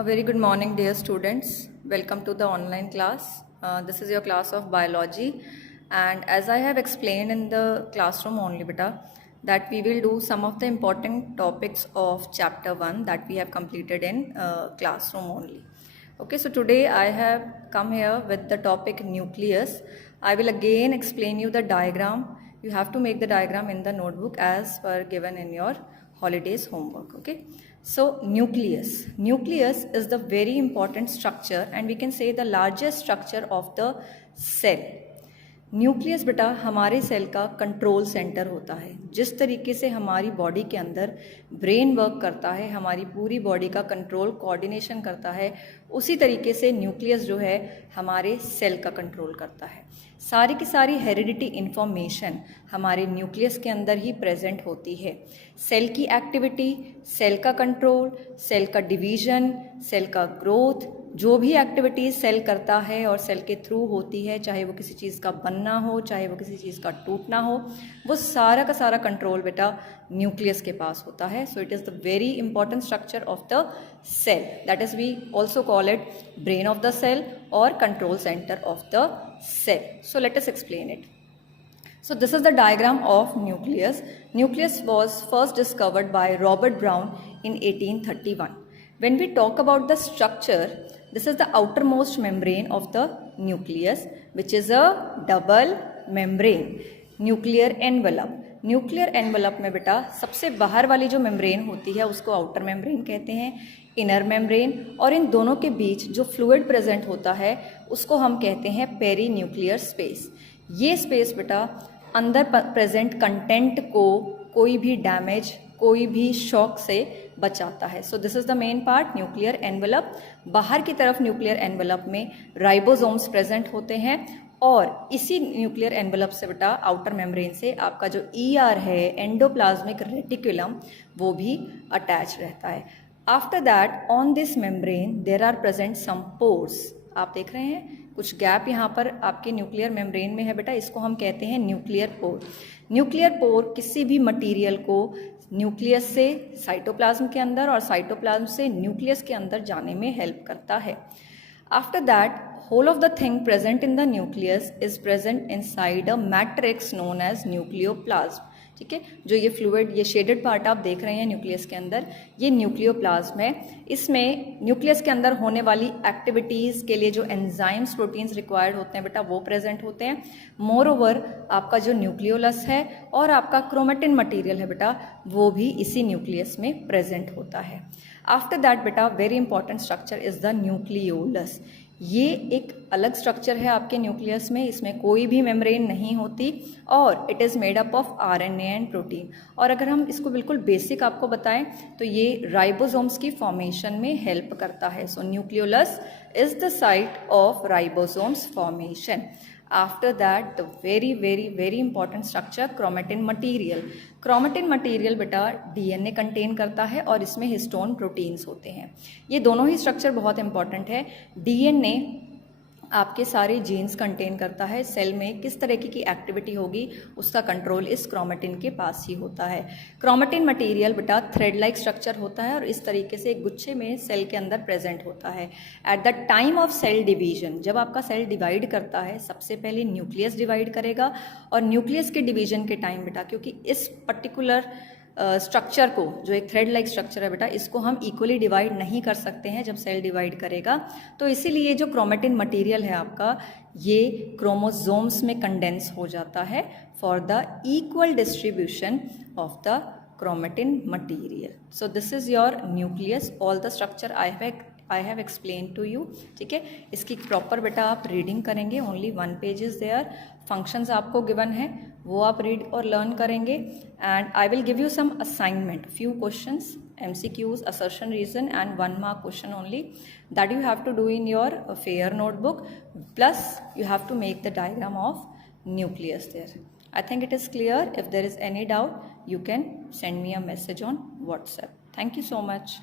A very good morning, dear students. Welcome to the online class. This is your class of biology, and as I have explained in the classroom only, beta, that we will do some of the important topics of chapter 1 that we have completed in classroom only. Okay, so today I have come here with the topic nucleus. I will again explain you the diagram. You have to make the diagram in the notebook as per given in your holidays homework. Okay, so nucleus is the very important structure, and we can say the largest structure of the cell. Nucleus बेटा हमारे cell का control centre होता है. जिस तरीके से हमारी body के अंदर ब्रेन वर्क करता है, हमारी पूरी बॉडी का कंट्रोल कोऑर्डिनेशन करता है, उसी तरीके से न्यूक्लियस जो है हमारे सेल का कंट्रोल करता है. सारी की सारी हेरिडिटी इन्फॉर्मेशन हमारे न्यूक्लियस के अंदर ही प्रेजेंट होती है. सेल की एक्टिविटी, सेल का कंट्रोल, सेल का डिवीजन, सेल का ग्रोथ, जो भी एक्टिविटीज सेल करता है और सेल के थ्रू होती है, चाहे वो किसी चीज़ का बनना हो, चाहे वो किसी चीज़ का टूटना हो, वो सारा का सारा कंट्रोल बेटा न्यूक्लियस के पास होता है. So it is the very important structure of the cell. That is we also call it brain of the cell और control centre of the cell. So let us explain it. So this is the diagram of nucleus. Nucleus was first discovered by Robert Brown in 1831. When we talk about the structure, this is the outermost membrane of the nucleus, which is a double membrane. Nuclear envelope. Nuclear envelope में बेटा सबसे बाहर वाली जो membrane होती है उसको outer membrane कहते हैं, इनर मेम्ब्रेन, और इन दोनों के बीच जो फ्लूइड प्रेजेंट होता है उसको हम कहते हैं पेरी न्यूक्लियर स्पेस. ये स्पेस बेटा अंदर प्रेजेंट कंटेंट को कोई भी डैमेज, कोई भी शॉक से बचाता है. सो this is the main part, nuclear envelope. बाहर की तरफ न्यूक्लियर एनवलप में राइबोसोम्स प्रेजेंट होते हैं और इसी न्यूक्लियर एनवलप से बेटा आउटर मेम्ब्रेन से आपका जो ER है, एंडोप्लाज्मिक रेटिकुलम, वो भी अटैच रहता है. After that on this membrane there are present some pores. आप देख रहे हैं कुछ गैप यहाँ पर आपके न्यूक्लियर मेम्ब्रेन में है बेटा, इसको हम कहते हैं न्यूक्लियर पोर. न्यूक्लियर पोर किसी भी मटीरियल को न्यूक्लियस से साइटोप्लाज्म के अंदर और साइटोप्लाज्म से न्यूक्लियस के अंदर जाने में हेल्प करता है. After that, whole of the thing present in the nucleus is present inside a matrix known as nucleoplasm. ठीक है, जो ये फ्लूइड, ये शेडेड पार्ट आप देख रहे हैं न्यूक्लियस के अंदर, ये न्यूक्लियोप्लाज्म है. इसमें न्यूक्लियस के अंदर होने वाली एक्टिविटीज़ के लिए जो एंजाइम्स, प्रोटीन्स रिक्वायर्ड होते हैं बेटा, वो प्रेजेंट होते हैं. मोर ओवर आपका जो न्यूक्लियोलस है और आपका क्रोमेटिन मटीरियल है बेटा, वो भी इसी न्यूक्लियस में प्रेजेंट होता है. आफ्टर दैट बेटा very important structure is the nucleolus. ये एक अलग स्ट्रक्चर है आपके न्यूक्लियस में, इसमें कोई भी मेम्ब्रेन नहीं होती और it is made up of RNA and protein. और अगर हम इसको बिल्कुल बेसिक आपको बताएं तो ये राइबोसोम्स की फॉर्मेशन में हेल्प करता है. So nucleolus is the site of ribosomes formation. After that, the very important structure, chromatin material. Chromatin material बेटा DNA कंटेन करता है और इसमें हिस्टोन प्रोटीन्स होते हैं. ये दोनों ही स्ट्रक्चर बहुत इंपॉर्टेंट है. DNA आपके सारे जीन्स कंटेन करता है. सेल में किस तरीके की एक्टिविटी होगी उसका कंट्रोल इस क्रोमेटिन के पास ही होता है. क्रोमेटिन मटेरियल बेटा थ्रेड लाइक स्ट्रक्चर होता है और इस तरीके से एक गुच्छे में सेल के अंदर प्रेजेंट होता है. At the time of cell division, जब आपका सेल डिवाइड करता है, सबसे पहले न्यूक्लियस डिवाइड करेगा और न्यूक्लियस के डिवीजन के टाइम बेटा, क्योंकि इस पर्टिकुलर स्ट्रक्चर को, जो एक थ्रेड लाइक स्ट्रक्चर है बेटा, इसको हम इक्वली डिवाइड नहीं कर सकते हैं जब सेल डिवाइड करेगा. तो इसीलिए जो क्रोमेटिन मटेरियल है आपका, ये क्रोमोसोम्स में कंडेंस हो जाता है for the equal distribution of the chromatin material. So this is your nucleus. All the structure I have explain to you. ठीक है, इसकी प्रॉपर बेटा आप रीडिंग करेंगे. Only 1 page is there. Functions आपको गिवन है, वो आप रीड और लर्न करेंगे. And I will give you some assignment, few questions, MCQs, assertion reason, and 1 mark question only, that you have to do in your fair notebook. Plus you have to make the diagram of nucleus there. I think it is clear. If there is any doubt, you can send me a message on WhatsApp. Thank you so much.